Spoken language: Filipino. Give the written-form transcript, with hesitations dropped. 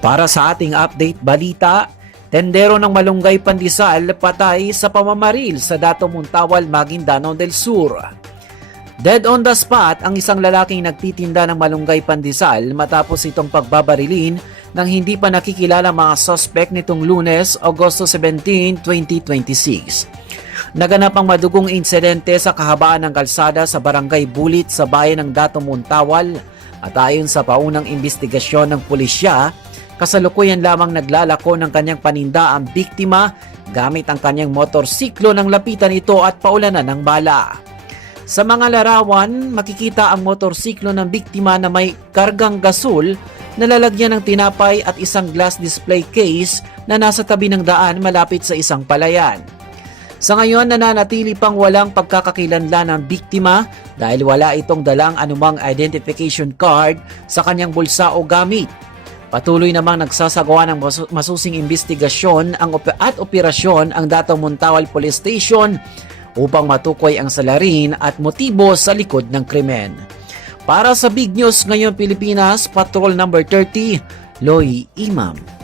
Para sa ating update balita, tendero ng Malunggay Pandesal patay sa pamamaril sa Dato Muntawal, Maguindanao del Sur. Dead on the spot ang isang lalaking nagtitinda ng malunggay pandesal matapos itong pagbabarilin ng hindi pa nakikilala mga suspect nitong Lunes, Agosto 17, 2026. Naganap ang madugong insidente sa kahabaan ng kalsada sa Barangay Bulit sa bayan ng Dato Muntawal at ayon sa paunang investigasyon ng pulisya, kasalukuyan lamang naglalako ng kanyang paninda ang biktima gamit ang kanyang motorsiklo nang lapitan ito at paulanan ng bala. Sa mga larawan, makikita ang motorsiklo ng biktima na may kargang gasol na lalagyan ng tinapay at isang glass display case na nasa tabi ng daan malapit sa isang palayan. Sa ngayon, nananatili pang walang pagkakakilanlan ng biktima dahil wala itong dalang anumang identification card sa kanyang bulsa o gamit. Patuloy namang nagsasagawa ng masusing investigasyon at operasyon ang Dato Muntawal Police Station upang matukoy ang salarin at motibo sa likod ng krimen. Para sa Big News Ngayon Pilipinas, Patrol Number 30, Loy Imam.